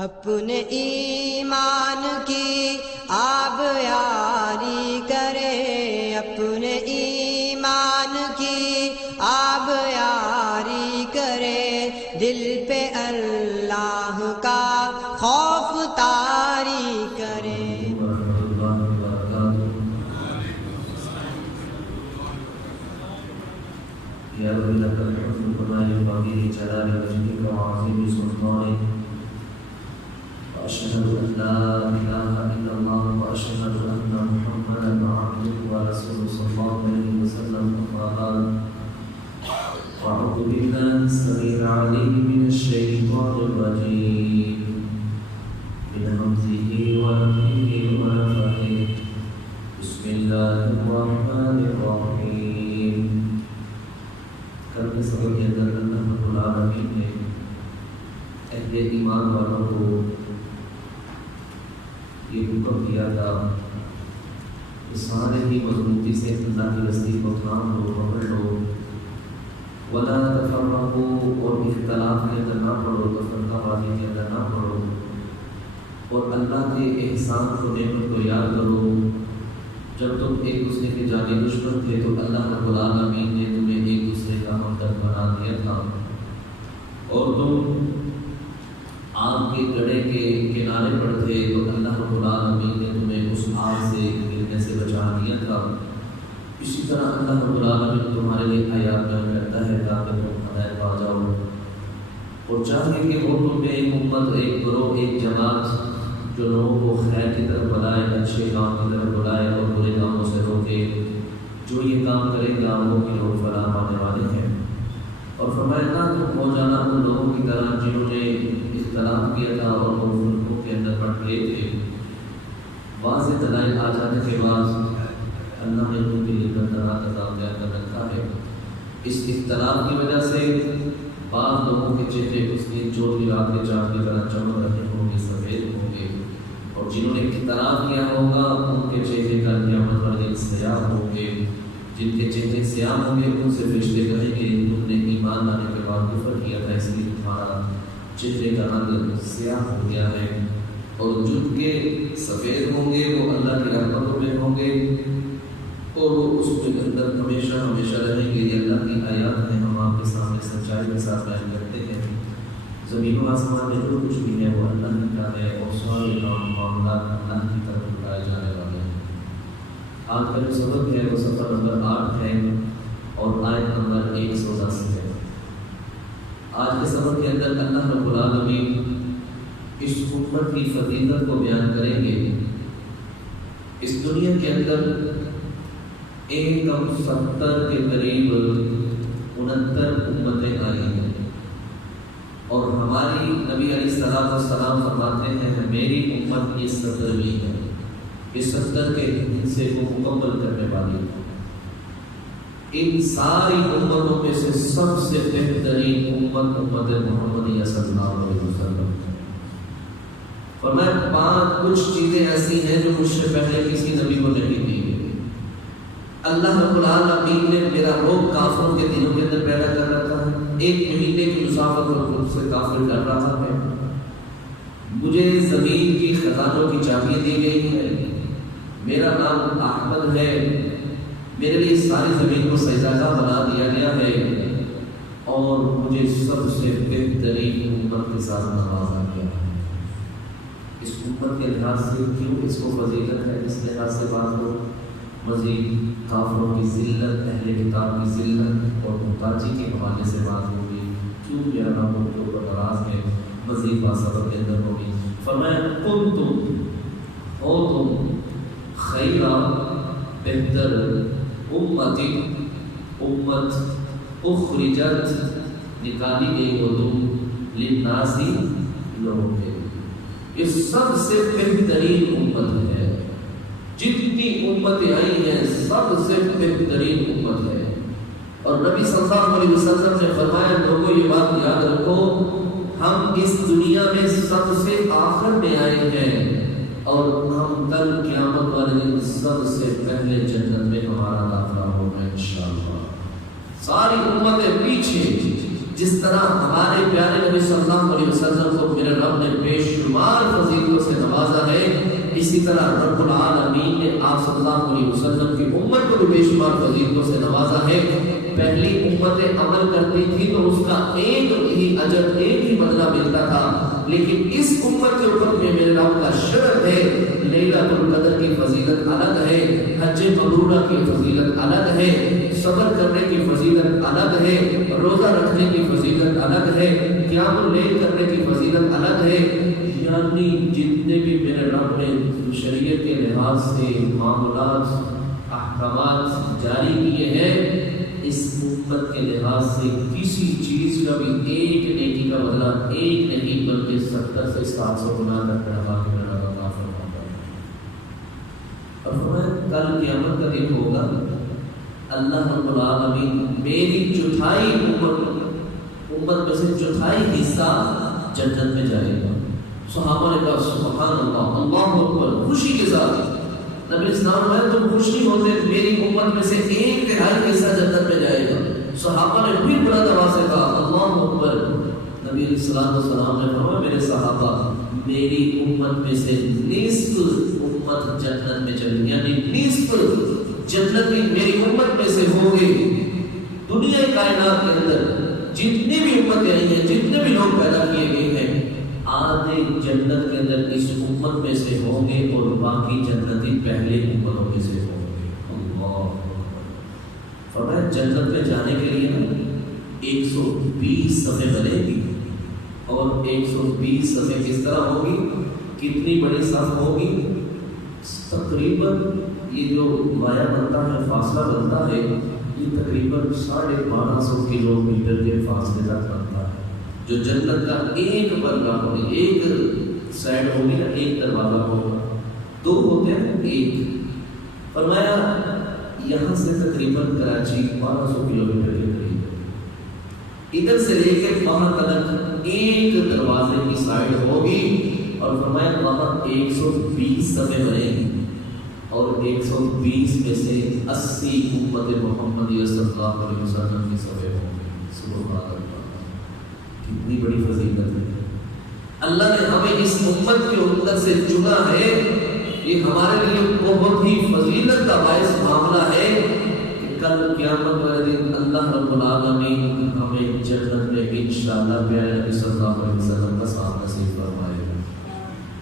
اپنے ایمان کی آب یاری کرے، اپنے ایمان کی آب یاری کرے، دل پہ اللہ کا خوف طاری کرے۔ یا رب لک الحمد کما ينبغي لجلال وجهك وعظيم سلطانك، وأشهد أن لا إله إلا الله وأشهد أن محمدا عبده ورسوله صلى الله عليه وسلم. أما بعد، أعوذ بالله السميع العليم من الشيطان الرجيم من همزه ونفخه ونفخه. بسم الله الرحمن الرحيم. کل کے سبق کے اندر اللہ رب العالمین نے اہل ایمان والوں کو یہ حکم دیا تھا کہ سارے ہی مضبوطی سے اللہ کی رسول کو تھام لو، پکڑ لو، ولا تفرقوا، اور اختلاف کے اندر نہ پڑو، تفرقہ بازی کے اندر نہ پڑو، اور اللہ کے احسان کو، نعمت کو یاد کرو۔ جب تم ایک دوسرے کے جانی دشمن تھے تو اللہ رب العالمین نے تمہیں ایک دوسرے کا ہمدرد بنا دیا تھا، اور تم آگ کے گڑھے کے کنارے پر تھے تو اللہ رب العالمین نے تمہیں اس آگ سے گرنے سے بچا دیا تھا۔ اسی طرح اللہ رب العالمین تمہارے لیے حیات بیان کرتا ہے تاکہ تم ہدایت پا جاؤ، اور چاہے کہ وہ تم میں ایک امت، ایک گروہ، ایک جماعت جو لوگوں کو خیر کی طرف بلائے، اچھے کام کی طرف بلائے اور برے کاموں سے روکے، جو یہ کام کرے گا وہ بھی لوگ فلاح پانے والے ہیں۔ اور فرمایا نہ تم ہو جانا ان لوگوں کی طرح جنہوں نے اختلاف کیا تھا اور وہ فرقوں کے اندر بٹ گئے تھے۔ واضح دلائل آ جانے کے بعد اللہ نے ان کے لیے بردراہ عذاب تیار کر رکھا ہے۔ اس اختلاف کی وجہ سے بعض لوگوں کے چہرے اس کی چوٹ کی رات کے چاند کی طرح چمک رہے ہوں گے، سفید ہوں گے، اور جنہوں نے اختلاف کیا ہوگا ان کے چہرے کا قیامت والے دن سیاہ ہوں گے۔ جن کے چہرے سیاہ ہوں گے ان سے فرشتے کہیں گے تم نے ایمان لانے کے بعد کفر کیا تھا، اس لیے تمہارا چہرے کا رنگ سیاہ ہو گیا ہے۔ اور جن کے سفید ہوں گے وہ اللہ کی رحمتوں میں ہوں گے اور وہ اس کے اندر ہمیشہ ہمیشہ رہیں گے۔ یہ اللہ کی آیات ہیں، ہم آپ کے سامنے سچائی کے ساتھ بیان کرتے ہیں۔ زمین و آسمان میں جو کچھ بھی ہے وہ اللہ ہی کا ہے، اور سارے کام معاملات اللہ کی طرف اٹھائے جانے والے ہیں۔ آج کا جو سبق ہے وہ صفحہ نمبر 8 ہے اور آیت نمبر 110 ہے۔ آج کے سبق کے اندر اللہ رب العالمین اس امت کی فضیلت کو بیان کریں گے۔ اس دنیا کے اندر 170 کے قریب 69 امتیں آئی ہیں، اور ہماری نبی علیہ السلام فرماتے ہیں میری امت یہ 70ویں ہے، یہ 70 کے حصے کو مکمل کرنے والی ہے۔ ان ساری امتوں میں سے سب سے بہترین امت امت محمدیہ صلی اللہ علیہ وسلم۔ فرمایا 5 کچھ چیزیں ایسی ہیں جو مجھ سے پہلے کسی نبی کو نہیں دی گئی۔ اللہ رب العالمین نے میرا روح کافروں کے دلوں کے اندر پیدا کر رکھا ہے، 1 مہینے کی مسافت اور خود سے کافر کر رہا ہے۔ مجھے زمین کی خزانوں کی چابیاں دی گئی ہے، میرا نام احمد ہے، میرے لیے ساری زمین کو سجدہ گاہ بنا دیا گیا ہے، اور مجھے سب سے بہترین امت کے ساتھ نوازا گیا ہے۔ اس امت کے لحاظ سے کیوں اس کو فضیلت ہے، اس لحاظ سے بات ہو، مزید کافروں کی ذلت، اہل کتاب کی ذلت اور محتاجی کے حوالے سے بات ہوگی، کیوں میرا نام ان کے اوپر ناراض ہے، مزید بات سبق کے اندر ہوگی۔ فرمایا کنتم، ہو تم، خیرہ، بہتر، امت اخرجت، نکالی گئی ہو تم، للناس، لوگوں کے، یہ سب سے بہترین امت ہے۔ جتنی امتیں آئی ہیں سب سے بہترین امت ہے۔ اور نبی صلی اللہ علیہ وسلم نے فرمایا لوگوں یہ بات یاد رکھو، ہم اس دنیا میں سب سے آخر میں آئے ہیں، اور ہم کل قیامت والے دن سب سے پہلے جنت میں ہمارا داخلہ ہوگا انشاءاللہ۔ ساری امتیں پیچھے، جس طرح ہمارے پیارے نبی صلی اللہ علیہ وسلم کو میرے رب نے بے شمار فضیلتوں سے نوازا ہے، اسی طرح رب العالمین نے آپ صلی اللہ علیہ وسلم کی امت کو بھی بے شمار فضیلتوں سے نوازا ہے۔ پہلی امتیں عمل کرتی تھی تو اس کا ایک ہی اجر، ایک ہی بدلہ ملتا تھا، لیکن اس امت کے اوپر میں میرے رب کا شرط ہے، لیلۃ القدر کی فضیلت الگ ہے، حج مبرورہ کی فضیلت الگ ہے، صبر کرنے کی فضیلت الگ ہے، روزہ رکھنے کی فضیلت الگ ہے، قیام اللیل کرنے کی فضیلت الگ ہے۔ یعنی جتنے بھی میرے رب نے شریعت کے لحاظ سے معاملات احکامات جاری کیے ہیں، اس امت کے لحاظ سے کسی چیز کا بھی ایک نیکی کا بدلہ ایک نہیں بلکہ 70 سے 700 گنا تک بڑھا کے میرا عطا فرماتا ہے۔ اور فرمایا کل قیامت کا دن ہوگا، اللہ رب العالمین میری چوتھائی امت میں سے چوتھائی حصہ جنت میں جائے گا۔ صحابہ نے کہا سبحان اللہ، اللہ اکبر، خوشی کے ساتھ نبی اسلام ہے تم خوشی ہوتے میری امت میں سے 1/3 حصہ جنت میں جائے گا۔ صحابہ نے پھر بڑا آواز سے کہا اللہ اکبر۔ نبی علیہ الصلوۃ والسلام نے فرمایا میرے صحابہ میری امت میں سے نصف امت جنت میں چلی، یعنی نصف جنت میں میری امت میں سے ہوگی۔ دنیا کائنات کے اندر جتنی بھی امتیں آئی ہیں، جتنے بھی لوگ پیدا کیے گئے ہیں، آدھے جنت کے اندر اس امت میں سے ہوں گے اور باقی جنتی پہلے امتوں میں سے ہوں گے۔ اللہ فرمایا جنت میں جانے کے لیے 120 صفیں بنے گی، اور 120 صفیں کس طرح ہوگی، کتنی بڑی صف ہوگی، تقریباً یہ جو مایا بنتا ہے، فاصلہ بنتا ہے، یہ تقریباً 1250 کلومیٹر کے فاصلے تک بنتا ہے۔ جو جنت کا ایک بندہ ہوگی، ایک سائڈ ہوگی نا، ایک دروازہ ہوگا، 2 ہوتے ہیں ایک۔ فرمایا یہاں سے تقریباً کراچی 1200 کلومیٹر کے قریب، ادھر سے لے کے وہاں تک ایک دروازے کی سائڈ ہوگی، اور فرمایا وہاں 120 صفیں بنے گی، اور 120 میں سے 80 امت محمد صلی اللہ علیہ وسلم کی صفیں ہوں گی۔ سبحان اللہ، کتنی بڑی فضیلت ہے۔ اللہ نے ہمیں اس امت کے اندر سے چنا ہے، یہ ہمارے لیے بہت ہی فضیلت کا باعث معاملہ ہے کہ کل قیامت والے دن اللہ رب العالمین ہمیں جنت میں انشاءاللہ پیارے نبی صلی اللہ علیہ وسلم کا ساتھ نصیب فرمائے گا۔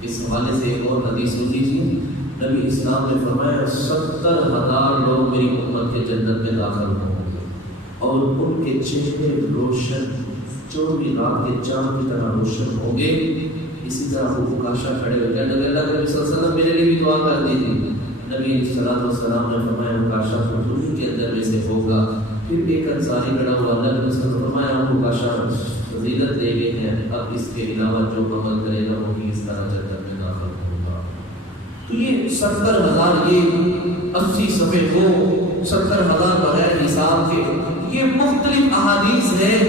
اس حوالے سے ایک اور حدیث سن لیجیے، نبی اسلام نے فرمایا 70,000 لوگ میری امت کے جنت میں داخل ہوں گے، اور ان کے چہرے روشن، جو بھی رات کے چاند کی طرح روشن ہوں گے۔ اسی طرح ابو کاشا کھڑے ہو گئے، نبی اللہ کے صلی اللہ علیہ وسلم میرے لیے بھی دعا کر دیجیے۔ نبی علیہ الصلوۃ والسلام نے فرمایا ابو کاشا حضور کے اندر میں سے ہوگا۔ پھر ایک انصاری کھڑا ہوا، اللہ کے رسول نے فرمایا ابو کاشا فضیلت دے گئے ہیں، اب اس کے علاوہ جو عمل کرے گا وہ بھی اس طرح جنت میں داخل ہوگا۔ تو یہ 70,000، یہ 80 صفحے ہو، 70,000 بغیر حساب کے، یہ مختلف احادیث ہیں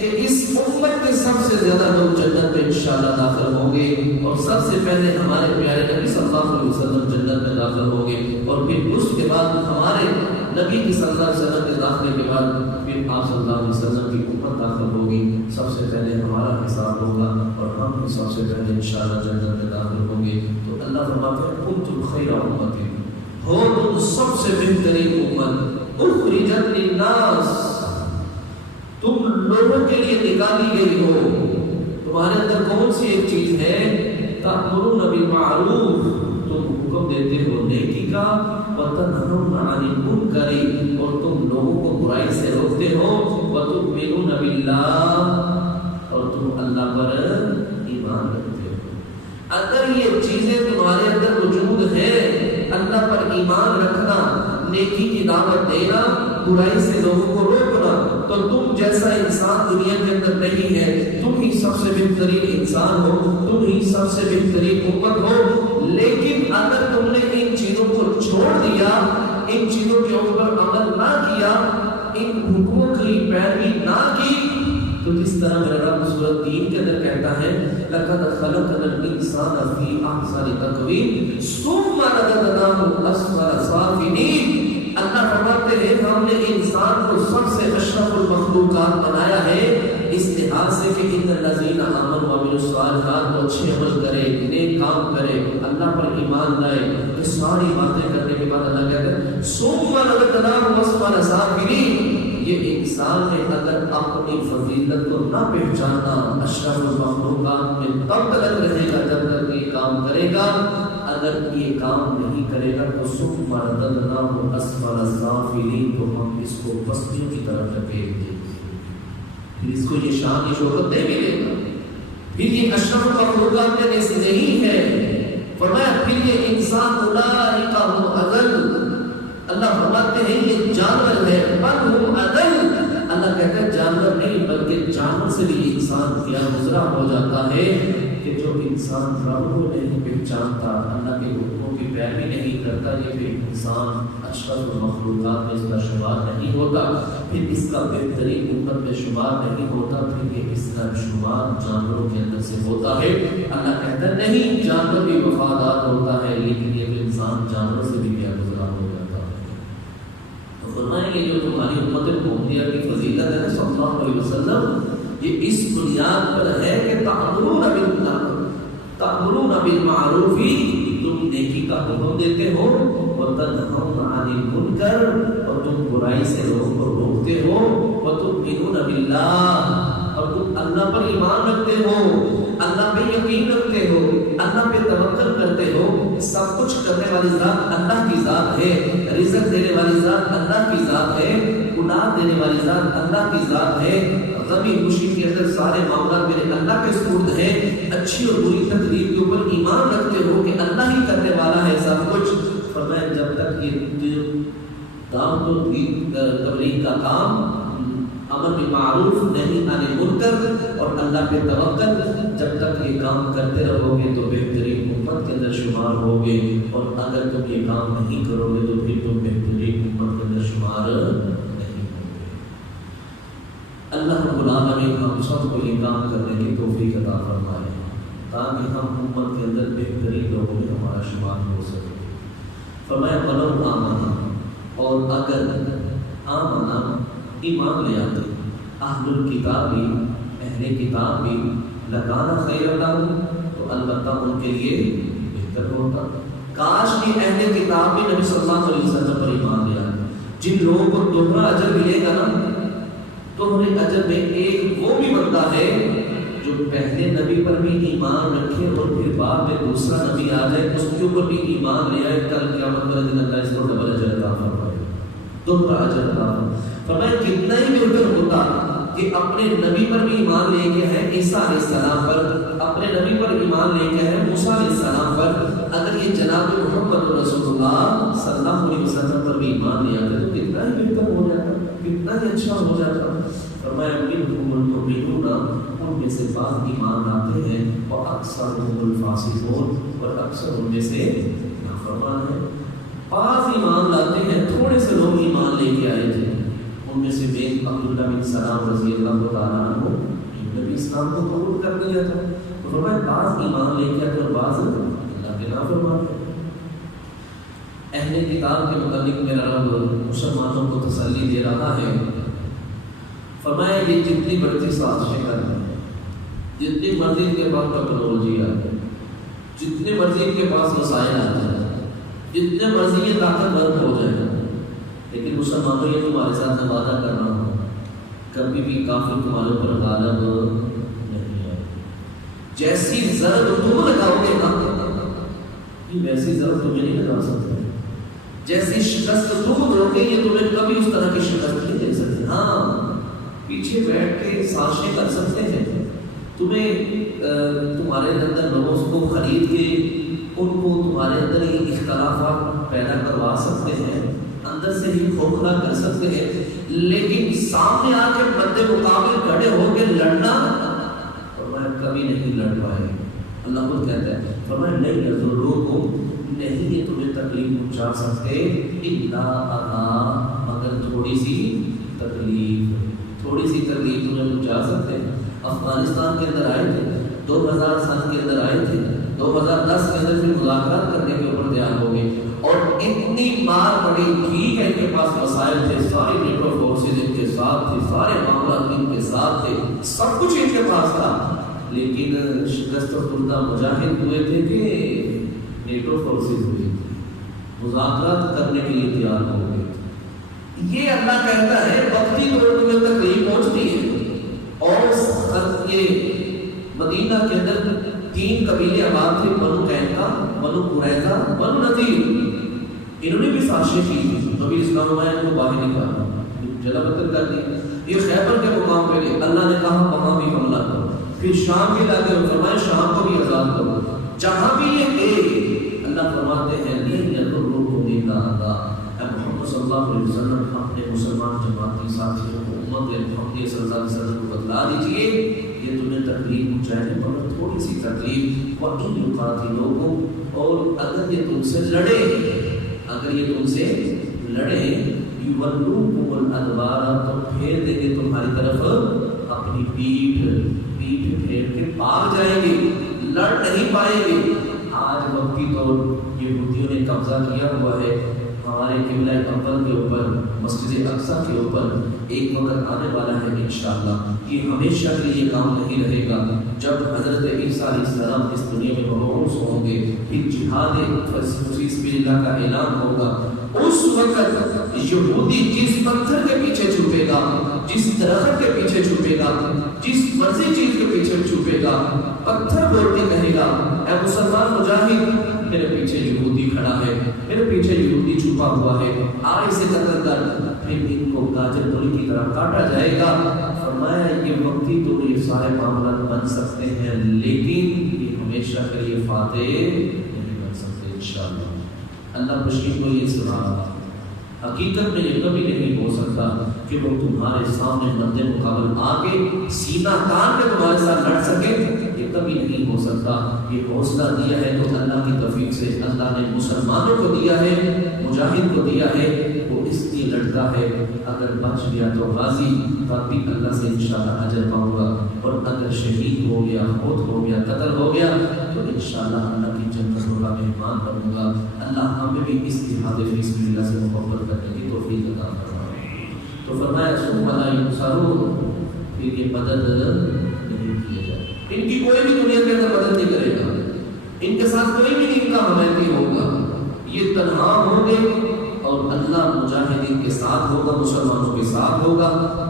کہ اس امت کے سب سے زیادہ لوگ جنت میں انشاءاللہ داخل ہوں گے، اور سب سے پہلے ہمارے پیارے نبی صلی اللہ علیہ وسلم جنت میں داخل ہوں گے، اور پھر اس کے بعد ہمارے نبی کی صلی اللہ علیہ وسلم کے داخلے کے بعد پھر آپ صلی اللہ علیہ وسلم کی امت داخل ہوگی۔ سب سے پہلے ہمارا حساب ہوگا، اور ہم سب سے پہلے انشاءاللہ جنت میں داخل ہوں گے۔ تو اللہ فرماتے ہیں کنتم خیر امت، ہو تم سب سے بہترین امت، اخرجت للناس، تم لوگوں کے لیے نکالی گئی ہو۔ تمہارے اندر کون سی ایک چیز ہے، تأمرون بالمعروف، تم حکم دیتے ہو نیکی کا، وتنہون عن المنکر، اور تم لوگوں کو برائی سے روکتے ہو، وتؤمنون باللہ، اور تم اللہ پر ایمان رکھتے ہو۔ اگر یہ چیزیں تمہارے اندر موجود ہیں، اللہ پر ایمان رکھنا، نیکی کی دعوت دینا، برائی سے لوگوں کو روکنا، تو تم جیسا انسان دنیا کے اندر نہیں ہے، تم ہی سب سے بہترین انسان ہو، تم ہی سب سے بہترین امت ہو۔ لیکن اگر تم نے ان چیزوں کو چھوڑ دیا، ان چیزوں کے اوپر عمل نہ کیا، ان حکموں کی پیروی نہ کی، تو جس طرح میرا رب سورۃ 3 کے اندر کہتا ہے لَقَدْ خَلَقْنَا الْإِنسَانَ فِي أَحْسَنِ تَقْوِيمٍ ثُمَّ رَدَدْنَاهُ أَسْفَلَ سَافِلِينَ۔ اللہ فرماتے ہیں ہم نے انسان کو سب سے اشرف المخلوقات بنایا ہے، اس لحاظ سے کہ ان الذین آمنوا وعملوا الصالحات تو اچھے عمل کرے، نیک کام کرے، اللہ پر ایمان لائے، یہ ساری باتیں کرنے کے بعد اللہ کہتا ہے ثم رددناہ اسفل سافلین، یہ انسان نے اگر اپنی فضیلت کو نہ پہچانا اشرف المخلوقات میں تب تک رہے گا جب تک یہ کام کرے گا، اگر یہ کام نہیں کرے گا تو ثم رددناہ اسفل سافلین، تو ہم اس کو پستیوں کی طرف دھکیل دیں گے، پھر اس کو یہ شان یہ شہرت نہیں ملے گا، پھر یہ اشرف المخلوقات میں سے نہیں ہے۔ فرمایا پھر یہ انسان اولئک هم اضل، اللہ فرماتے ہیں یہ جانور ہے، بل هم اضل، اللہ کہتا ہے جانور نہیں بلکہ جانور سے بھی انسان کیا گزرا ہو جاتا ہے کہ جو انسان رب کو نہیں پہچانتا، اللہ کے حکموں کی پیروی نہیں کرتا، یہ پھر انسان اشرف المخلوقات میں اس کا شمار نہیں ہوتا، پھر اس کا بہترین امت میں شمار نہیں ہوتا، پھر یہ اس کا شمار جانوروں کے اندر سے ہوتا ہے۔ اللہ کہتا ہے نہیں، جانور بھی وفادار ہوتا ہے لیکن یہ تو انسان جانور سے بھی کیا گزرا ہو جاتا ہے۔ تو فرمائیں گے جو تمہاری امت محمدیہ کی فضیلت ہے صلی اللہ علیہ وسلم، یہ اس بنیاد پر ہے کہ تأمرون بالمعروف، تم نیکی کا حکم دیتے ہو، وتنہون عن المنکر، اور تم برائی سے لوگوں کو روکتے ہو، وتؤمنون باللہ، اور تم اللہ پر ایمان رکھتے ہو، اللہ پہ یقین رکھتے ہو، اللہ پہ توکل کرتے ہو، سب کچھ کرنے والی ذات اللہ کی ذات ہے، رزق دینے والی ذات اللہ کی ذات ہے، اولاد دینے والی ذات اللہ کی ذات ہے، غمی خوشی کے اندر سارے معاملات میرے اللہ کے سپرد ہیں، اچھی اور بری تقدیر کے اوپر ایمان رکھتے ہو کہ اللہ ہی کرنے والا ہے سب کچھ۔ فرمایا جب تک یہ دعوت و تبلیغ کا کام امر بالمعروف نہی عن المنکر اور اللہ پہ توکل، جب تک یہ کام کرتے رہو گے تو بہترین امت کے اندر شمار ہوگے، اور اگر تم یہ کام نہیں کرو گے تو پھر تم بہترین امت کے اندر شمار نہیں ہوگے۔ اللہ رب العالمین ہم سب کو یہ کام کرنے کی توفیق عطا فرمائے تاکہ ہم امت کے اندر بہترین لوگوں میں ہمارا شمار ہو سکے۔ فرمایا ولو آمنا، اور اگر آمنا ایمان لے آتے اہل الکتاب بھی، اہل کتاب بھی، لکان خیر لہم، تو البتہ ان کے لیے بہتر ہوتا، کاش کہ اہل کتاب بھی نبی صلی اللہ علیہ وسلم پر ایمان لے آتے، جن لوگوں کو دوہرا اجر ملے گا نا، دوہرے اجر میں ایک وہ بھی بندہ ہے جو پہلے نبی پر بھی ایمان رکھے اور پھر بعد میں دوسرا نبی آ جائے اس کے اوپر بھی ایمان لے آئے، کل قیامت کے دن اللہ اس کو ڈبل اجر عطا فرمائے، دوہرا اجر عطا فرمائے۔ فرمایا کتنا ہی بہتر ہوتا کہ اپنے نبی پر بھی ایمان لے کے ہے عیسیٰ علیہ السلام پر، اپنے نبی پر ایمان لے کے ہے موسیٰ علیہ السلام پر، اگر یہ جناب محمد رسول اللہ صلی اللہ علیہ وسلم پر بھی ایمان لے آتے تو کتنا ہی بہتر ہو جاتا، کتنا ہی اچھا ہو جاتا۔ فرمایا منہم المؤمنون، ان میں سے بعض ایمان لاتے ہیں، اور اکثرهم الفاسقون، اور اکثر ان میں سے نافرمان ہیں۔ بعض ایمان لاتے ہیں، تھوڑے سے لوگ ایمان لے کے آئے تھے، ان میں سے ایک عبداللہ بن سلام رضی اللہ تعالیٰ عنہ نبی اسلام کو قبول کر لیا تھا، تو فرمایا بعض ایمان لے کے آتے اور بعض اللہ کے نافرمان ہیں۔ اہل کتاب کے متعلق میرا رب مسلمانوں کو تسلی دے رہا ہے، فرمایا یہ جتنی بڑی سازشیں کر رہے ہیں، جتنی مرضی ان کے پاس ٹیکنالوجی آ جائے، جتنے مرضی ان کے پاس وسائل آ جائے، جتنے مرضی یہ طاقتور ہو جائے، لیکن مسلمانوں یہ تمہارے ساتھ وعدہ کر رہا ہوں کبھی بھی کافر تمہارے اوپر غالب نہیں ہے۔ جیسی ضرب تم لگاؤ گے نا، ویسی ضرب تمہیں نہیں لگا سکتے، جیسی شکست تم دو گے یہ تمہیں کبھی اس طرح کی شکست نہیں دے سکتے۔ ہاں پیچھے بیٹھ کے سازشیں کر سکتے ہیں، تمہیں تمہارے اندر لوگوں کو خرید کے ان کو تمہارے اندر ہی اختلافات پیدا کروا سکتے ہیں، اندر سے ہی کھوکھلا کر سکتے ہیں، لیکن سامنے آ کے بندے مقابل کھڑے ہو کے لڑنا فرمایا کبھی نہیں لڑ پائے۔ اللہ خود کہتا ہے فرمایا نہیں یضروکم، نہیں یہ تمہیں تکلیف پہنچا سکتے، الا اذى، مگر تھوڑی سی تکلیف تمہیں پہنچا سکتے ہیں۔ افغانستان کے اندر آئے تھے، 2000 سال کے اندر آئے تھے، 2010 کے اندر پھر مذاکرات کرنے کے اوپر تیار ہو گئے، اور اتنی مار پڑی، ٹھیک ہے ان کے پاس وسائل تھے، ساری نیٹو فورسز ان کے ساتھ تھی، سارے معاملات ان کے ساتھ آزاد تھے، سب کچھ ان کے پاس تھا، لیکن شکست خوردہ مجاہد ہوئے تھے کہ نیٹو فورسز ہوئی تھی، مذاکرات کرنے کے لیے تیار ہو گئے تھے۔ یہ اللہ کہتا ہے وقتی طور پر تکلیف پہنچتی ہے، اور یہ مدینہ کے اندر 3 قبیلے آباد تھے، بنو قینقاع، بنو قریظہ، بنو نذیر، انہوں نے بھی سازشیں کی تھی، نبی اسلام آیا ان کو باہر نکالا، جلا وطن کر دی۔ یہ خیبر کے مقام پہ گئے، اللہ نے کہا وہاں بھی حملہ کرو، پھر شام کے علاقے میں فرمایا شام کو بھی آزاد کرو، جہاں بھی یہ گئے اللہ فرماتے ہیں لن یضرکم الا اذى۔ محمد صلی اللہ علیہ وسلم اپنے مسلمان جماعتی ساتھیوں کو، امت محمدیہ صلی اللہ علیہ وسلم کو بتلا دیجیے یہ تمہیں تکلیف پہنچائے مگر تھوڑی سی تکلیف، وَإِن يُقَاتِلُوكُمْ، اور اگر یہ تم سے لڑے، اگر یہ تم سے لڑے، يُوَلُّوكُمُ الْأَدْبَارَ، تو پھیر دیں گے تمہاری طرف اپنی پیٹھ پھیر کے بھاگ جائیں گے، لڑ نہیں پائیں گے۔ آج وقتی طور یہودیوں نے قبضہ کیا ہوا ہے ہمارے قبلہ اول کے اوپر، مسجد اقصی کے اوپر، ایک وقت آنے والا ہے انشاءاللہ کہ ہمیشہ کے لیے کام نہیں رہے گا، جب حضرت عیسیٰ علیہ السلام اس دنیا میں مبعوث ہوں گے، پھر جہاد فی سبیل اللہ کا اعلان ہوگا، اس وقت یہودی جس پتھر کے پیچھے چھپے گا، جس درخت کے پیچھے چھپے گا، جس مرضی چیز کے پیچھے چھپے گا، پتھر بول کے کہے گا اے مسلمان مجاہد میرے پیچھے یہودی کھڑا ہے، میرے پیچھے یہودی چھپا ہوا ہے، آ اسے قتل کر، پھر ان کو گاجر پوری کی طرح کاٹا جائے گا۔ فرمایا یہ وقتی تو یہ سارے معاملات بن سکتے ہیں، لیکن یہ ہمیشہ کے لیے فاتح نہیں بن سکتے انشاءاللہ۔ اللہ بشیر کو یہ سنا حقیقت میں یہ کبھی نہیں ہو سکتا کہ وہ تمہارے سامنے مد مقابل آ کے سینہ تان کے تمہارے ساتھ لڑ سکے، یہ کبھی نہیں ہو سکتا۔ یہ حوصلہ دیا ہے تو اللہ کی توفیق سے اللہ نے مسلمانوں کو دیا ہے، مجاہد کو دیا ہے، وہ اس لیے لڑتا ہے، اگر بچ گیا تو غازی، تب بھی اللہ سے انشاءاللہ اجر پاؤں گا، اور اگر شہید ہو گیا، موت ہو گیا، قتل ہو گیا تو انشاءاللہ اللہ کی جنت کا مہمان بنوں گا۔ اللہ ہمیں بھی اس جہاد فی سبیل اللہ سے محبت کرنے کی توفیق عطا فرمائے۔ تو فرمایا ثم لا ینصرون، پھر یہ مدد نہیں کیا جائے، ان کی کوئی بھی دنیا کے اندر مدد نہیں کرے گا، ان کے ساتھ کوئی بھی ان کا حمایتی ہوگا، یہ تنہا ہوں گے، اور اللہ مجاہدین کے ساتھ ہوگا، مسلمانوں کے ساتھ ہوگا۔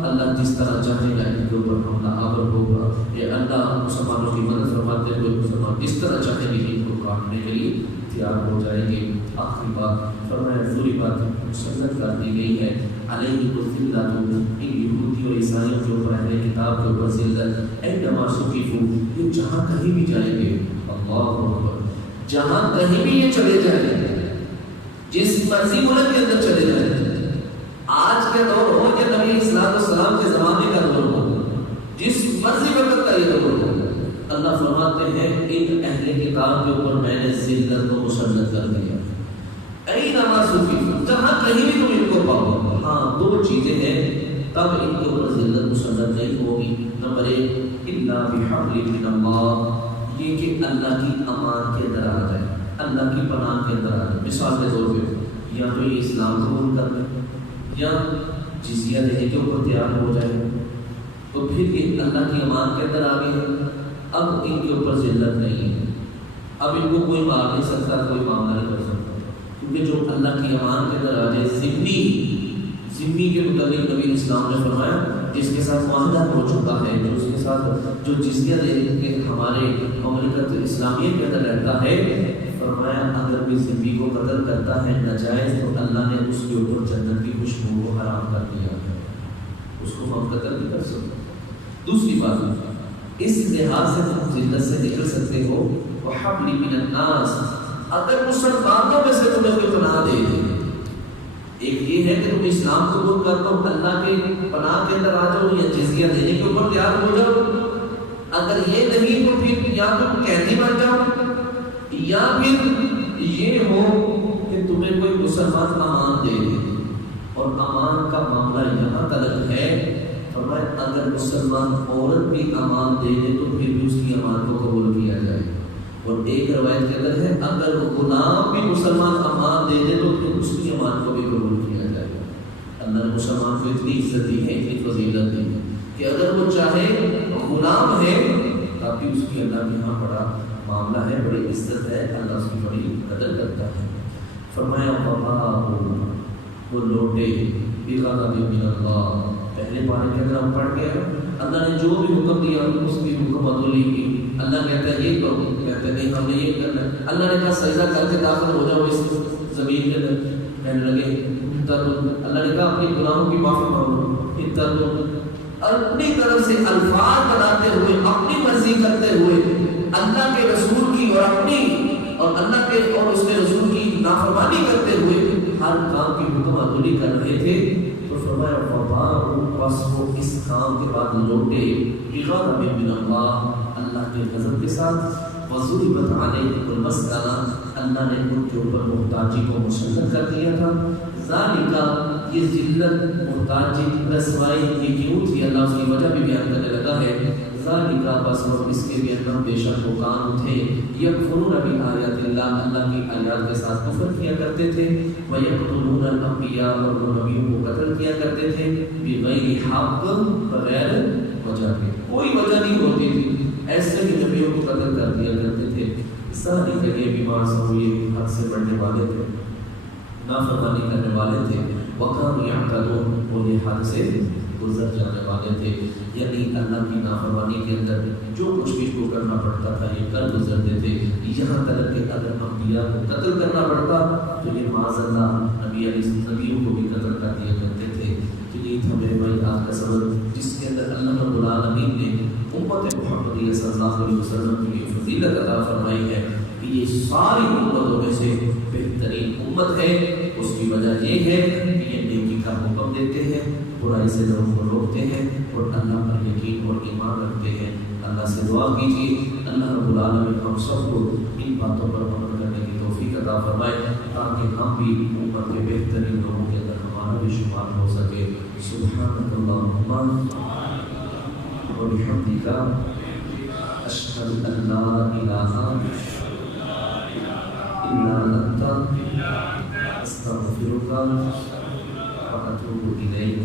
اللہ جس طرح چاہے گا ان کے اوپر حملہ آور ہوگا، یہ اللہ مسلمانوں کی مدد فرماتے ہوئے مسلمان جس طرح چاہیں گے ان کو کاٹنے کے لیے تیار ہو جائیں گے۔ آخری بات فرمایا پوری بات مسلط کر دی گئی ہے، علیہ الذلۃ، ان یہودی اور عیسائیوں کے اوپر، اہل کتاب کے اوپر ذلت، اینما ثقفوا، یہ جہاں کہیں بھی جائیں گے، اللہ اکبر، جہاں کہیں بھی یہ چلے جائیں گے، جس مرضی ملک کے اندر چلے جائیں، آج کے دور ہو کہ نبی اسلام السلام کے زمانے کا دور ہو، جس مرضی وقت کا یہ دور ہو، اللہ فرماتے ہیں ان اہل کتاب کے اوپر میں نے ذلت کو مسلط کر دیا۔ اینما ثقفوا، جہاں کہیں بھی تم ان کو پاؤ، ہاں 2 چیزیں ہیں تب ان کے اوپر ذلت مسلط نہیں ہوگی۔ نمبر 1 الا بحبل من اللہ، یہ کہ اللہ کی امان کے اندر آ جائے، اللہ کی پناہ کے اندر آ جائے۔ مثال کے طور پہ یا تو یہ اسلام قبول کر لیں یا جزیہ دینے کے اوپر تیار ہو جائے، تو پھر یہ اللہ کی امان کے اندر آ گئے ہیں، اب ان کے اوپر ذلت نہیں ہے، اب ان کو کوئی مار نہیں سکتا، کوئی معاملہ نہیں کر سکتا، کیونکہ جو اللہ کی امان کے اندر آ جائے، ذمی کے متعلق نبی اسلام نے فرمایا جس کے ساتھ معاہدہ ہو چکا ہے، جو اس کے ساتھ جو جزیہ دے کے ہمارے مملکت اسلامیہ کے اندر رہتا ہے، فرمایا اگر کوئی ذمی کو قتل کرتا ہے ناجائز تو اللہ نے اس کے اوپر جنت کی خوشبو کو حرام کر دیا ہے، اس کو ہم قتل نہیں کر سکتے۔ دوسری بات، اس لحاظ سے تم ذلت سے نکل سکتے ہو، وحبل من الناس، اگر مسلمانوں میں سے تمہیں کوئی پناہ دے دے، ایک یہ ہے کہ تم اسلام قبول کر دو، اللہ کے پناہ کے اندر آ جاؤ یا جزیہ دینے کے اوپر تیار ہو جاؤ، اگر یہ نہیں تو پھر یا تم قیدی بن جاؤ، یا پھر یہ ہو کہ تمہیں کوئی مسلمان امان دے دے، اور امان کا معاملہ یہاں تلک ہے، فرمایا اگر مسلمان عورت بھی امان دے دے تو پھر بھی اس کی امان کو قبول کیا جائے، اور ایک روایت کے اندر ہے اگر غلام بھی مسلمان امان دے دے تو پھر اس کی امان کو بھی قبول کیا جائے گا۔ اللہ نے مسلمان کو اتنی عزت دی ہے، اتنی فضیلت دی ہے کہ اگر وہ چاہے غلام ہے تب بھی اس کی اللہ کے یہاں بڑا معاملہ ہے، بڑی عزت ہے، اللہ اس کی بڑی قدر کرتا ہے۔ فرمایا وہ لوٹے بغضب من اللہ، پہلے پارے کے اندر ہم پڑھ گئے اللہ نے جو بھی حکم دیا اس کی حکم عدولی کی۔ اللہ کہتا ہے یہ کرو، کہتے ہیں نہیں ہم نے یہ کرنا ہے۔ اللہ نے کہا سجدہ کر کے داخل ہو جاؤ اس زمین کے اندر، کہنے لگے اللہ نے کہا اپنی گناہوں کی معافی مانگو، اور اپنی طرف سے الفاظ بناتے ہوئے اپنی مرضی کرتے ہوئے اللہ کے رسول کی اور اپنی اور اللہ کے اور اس کے رسول کی نافرمانی کرتے ہوئے ہر کام کی حکم عدولی کر رہے تھے۔ تو فرمایا پس وہ اس کام کے بعد لوٹے بغضب من اللہ، اللہ کے غضب کے ساتھ، وضربت علیہم المسکنہ، اللہ نے ان کے اوپر محتاجی کو مسلط کر دیا تھا۔ ذالکہ، یہ ذلت، محتاجی، رسوائی یہ کیوں تھی اللہ اس کی وجہ بھی بیان کرنے لگا ہے۔ ذالکہ، بس وہ اس کے بھی اندر بے شک وہ کام تھے یکفرون بآیات اللہ، اللہ کی آیات کے ساتھ کفر کیا کرتے تھے، ویقتلون الانبیاء، اور وہ نبیوں کو قتل کیا کرتے تھے، بغیر حق، بغیر وجہ کے، کوئی وجہ نہیں ہوتی تھی، ایسے ہی نبیوں کو قتل کر دیا کرتے تھے۔ ذالکہ، یہ بیمار سب یہ حد سے بڑھنے والے تھے، نافرمانی کرنے والے تھے، وَكَانُوا يَعْتَدُونَ، اور یہ حد سے گزر جانے والے تھے، یعنی اللہ کی نافرمانی کے اندر جو کچھ بھی کو کرنا پڑتا تھا یہ کر گزرتے تھے، یہاں تک کہ اگر انبیاء کو قتل کرنا پڑتا تو یہ معاذ اللہ نبیوں کو بھی قتل کر دیا کرتے تھے۔ تو یہ تھا میرے بھائی آج کا سبق، جس کے اندر اللہ رب العالمین نے امت محمدیہ صلی اللہ علیہ وسلم کی فضیلت عطا فرمائی ہے کہ یہ ساری امتوں میں سے بہترین امت ہے۔ اس کی وجہ یہ ہے کہ یہ نیکی کا حکم دیتے ہیں، برائی سے لوگوں کو روکتے ہیں، اور اللہ پر یقین اور ایمان رکھتے ہیں۔ اللہ سے دعا کیجیے اللہ رب العالمین ہم سب کو ان باتوں پر عمل کرنے کی توفیق عطا فرمائے، تاکہ ہم بھی امت کے بہترین لوگوں کے اندر ہمارا بھی شمار ہو سکے۔ سبحانک اللہم وبحمدک، اشہد ان لا الہ الا انت، استغفرک واتوب الیک۔